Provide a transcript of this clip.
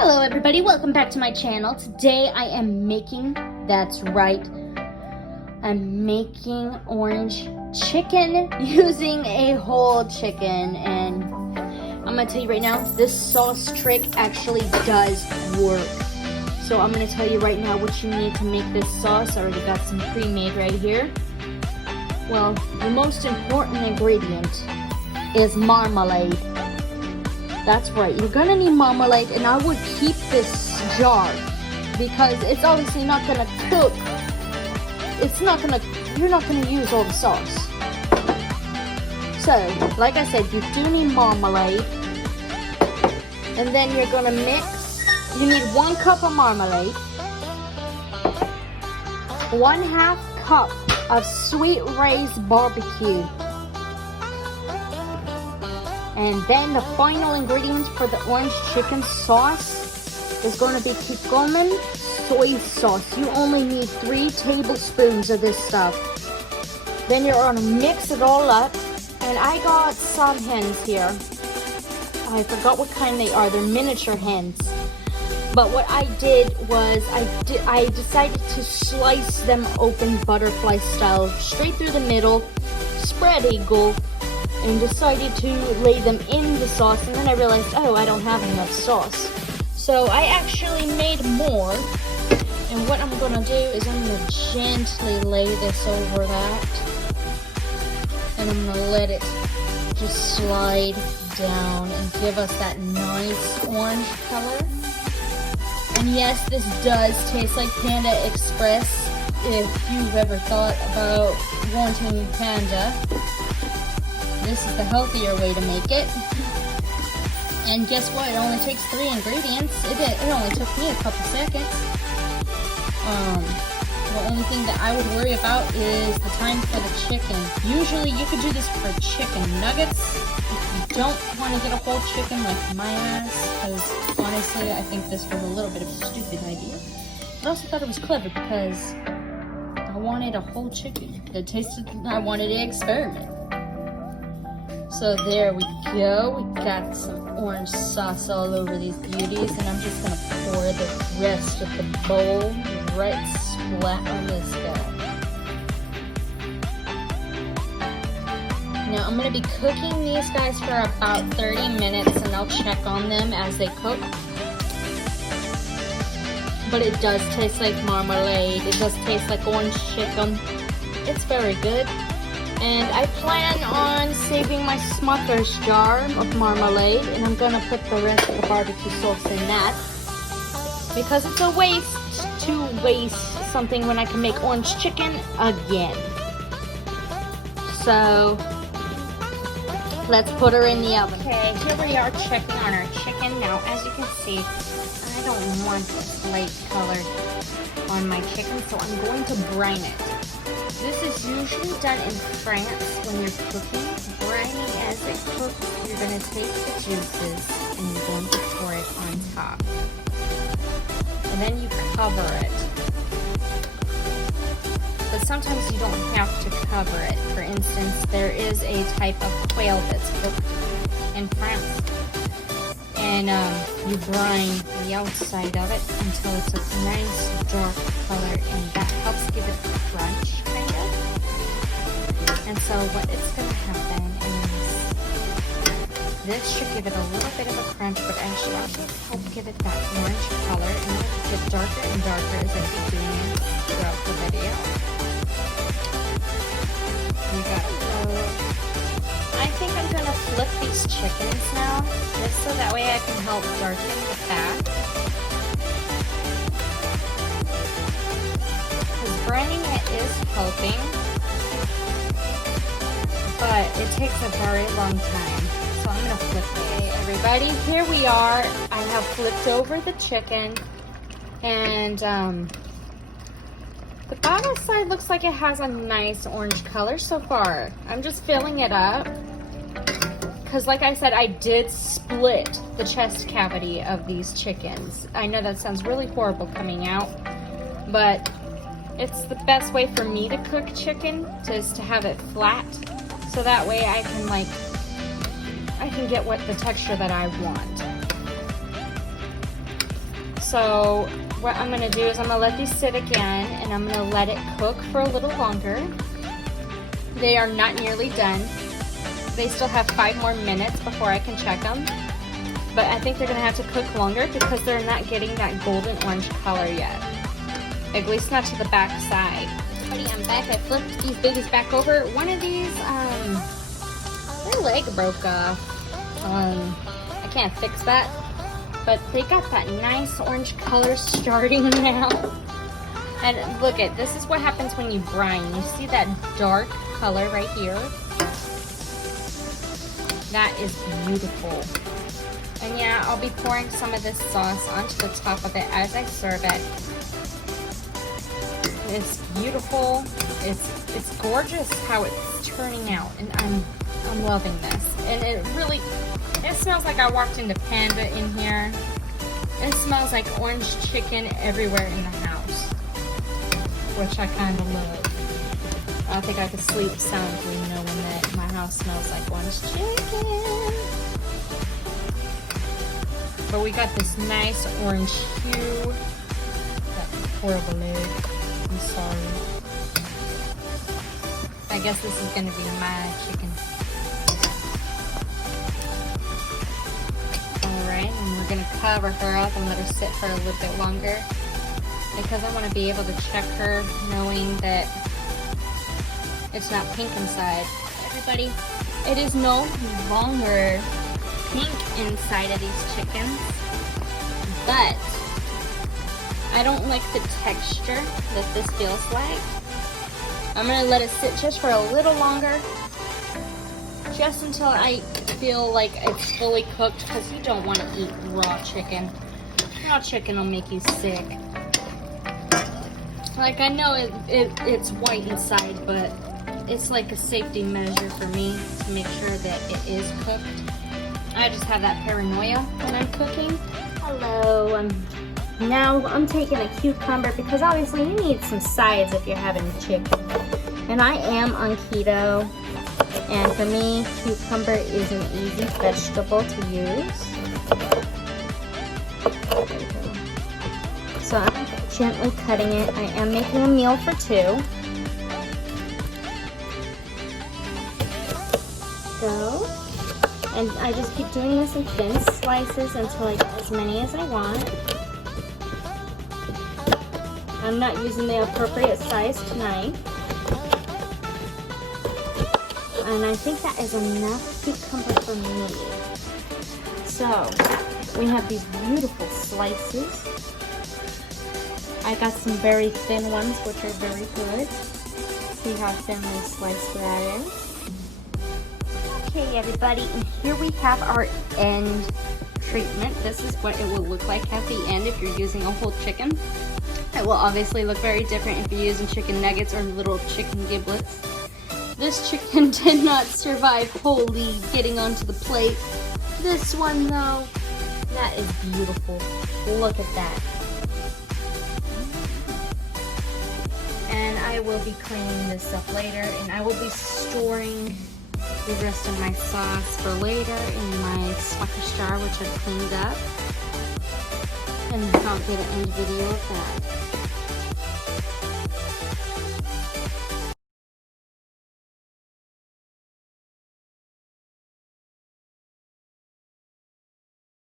Hello everybody, welcome back to my channel. Today I am making, that's right, I'm making orange chicken using a whole chicken. And I'm gonna tell you right now, this sauce trick actually does work. So I'm gonna tell you right now what you need to make this sauce. I already got some pre-made right here. Well, the most important ingredient is marmalade. That's right, you're gonna need marmalade, and I would keep this jar because it's obviously not gonna cook. You're not gonna use all the sauce. So, like I said, you do need marmalade. And then you're gonna mix, you need 1 cup of marmalade, 1/2 cup of sweet raised barbecue. And then the final ingredient for the orange chicken sauce is going to be cumin soy sauce. You only need 3 tablespoons of this stuff. Then you're going to mix it all up. And I got some hens here. I forgot what kind they are. They're miniature hens. But what I did was I decided to slice them open butterfly style, straight through the middle, spread eagle, and decided to lay them in the sauce. And then I realized, oh, I don't have enough sauce. So I actually made more. And what I'm going to do is I'm going to gently lay this over that. And I'm going to let it just slide down and give us that nice orange color. And yes, this does taste like Panda Express. If you've ever thought about wanting Panda, this is the healthier way to make it. And guess what? It only takes 3 ingredients. It only took me a couple seconds. The only thing that I would worry about is the time for the chicken. Usually you could do this for chicken nuggets. If you don't want to get a whole chicken like my ass, because honestly I think this was a little bit of a stupid idea. But I also thought it was clever because I wanted a whole chicken that tasted, I wanted to experiment. So there we go. We got some orange sauce all over these beauties, and I'm just gonna pour the rest of the bowl right splat on this guy. Now I'm gonna be cooking these guys for about 30 minutes, and I'll check on them as they cook. But it does taste like marmalade. It does taste like orange chicken. It's very good. And I plan on saving my Smucker's jar of marmalade, and I'm gonna put the rest of the barbecue sauce in that, because it's a waste to waste something when I can make orange chicken again. So let's put her in the oven. Okay, here we are checking on our chicken. Now, as you can see, I don't want this light color on my chicken, so I'm going to brine it. This is usually done in France when you're cooking. Brining, as it cooks, you're going to take the juices and you're going to pour it on top. And then you cover it. But sometimes you don't have to cover it. For instance, there is a type of quail that's cooked in France. And you brine the outside of it until it's a nice dark color, and that helps give it a crunch, kind of. And so what is going to happen is this should give it a little bit of a crunch, but I should also help give it that orange color, and it'll get darker and darker as I keep doing it throughout the video. You got it. I think I'm going to flip these chickens now, just so that way I can help darken the fat. Because brining it is helping, but it takes a very long time. So I'm going to flip it. Okay, everybody, here we are. I have flipped over the chicken, and the bottom side looks like it has a nice orange color so far. I'm just filling it up. Because like I said, I did split the chest cavity of these chickens. I know that sounds really horrible coming out, but it's the best way for me to cook chicken, just to have it flat. So that way I can get what the texture that I want. So what I'm gonna do is I'm gonna let these sit again, and I'm gonna let it cook for a little longer. They are not nearly done. They still have 5 more minutes before I can check them. But I think they're gonna have to cook longer because they're not getting that golden orange color yet. At least not to the back side. Buddy, I'm back. I flipped these babies back over. One of these, their leg broke off. I can't fix that. But they got that nice orange color starting now. And look at, this is what happens when you brine. You see that dark color right here? That is beautiful. And yeah, I'll be pouring some of this sauce onto the top of it as I serve it. It's beautiful. It's gorgeous how it's turning out, and I'm loving this. And it smells like I walked into Panda in here. It smells like orange chicken everywhere in the house, which I kind of love. I think I could sleep soundly knowing that my house smells like orange chicken. But we got this nice orange hue. That horrible leg. I'm sorry. I guess this is gonna be my chicken. Alright, and we're gonna cover her up and let her sit for a little bit longer. Because I want to be able to check her knowing that it's not pink inside. Everybody, it is no longer pink inside of these chickens, but I don't like the texture that this feels like. I'm gonna let it sit just for a little longer, just until I feel like it's fully cooked, because you don't want to eat raw chicken. Raw chicken will make you sick. Like, I know it's white inside, but it's like a safety measure for me to make sure that it is cooked. I just have that paranoia when I'm cooking. Hello, now I'm taking a cucumber because obviously you need some sides if you're having chicken. And I am on keto, and for me, cucumber is an easy vegetable to use. So I'm gently cutting it. I am making a meal for 2. Go. And I just keep doing this in thin slices until I get as many as I want. I'm not using the appropriate sized knife. And I think that is enough cucumber for me. So, we have these beautiful slices. I got some very thin ones, which are very good. See how thinly sliced that is. Okay, everybody, and here we have our end treatment. This is what it will look like at the end if you're using a whole chicken. It will obviously look very different if you're using chicken nuggets or little chicken giblets. This chicken did not survive wholly getting onto the plate. This one, though, that is beautiful. Look at that. And I will be cleaning this up later, and I will be storing the rest of my sauce for later in my Smucker's jar, which I've cleaned up. And I'll get an end video of that.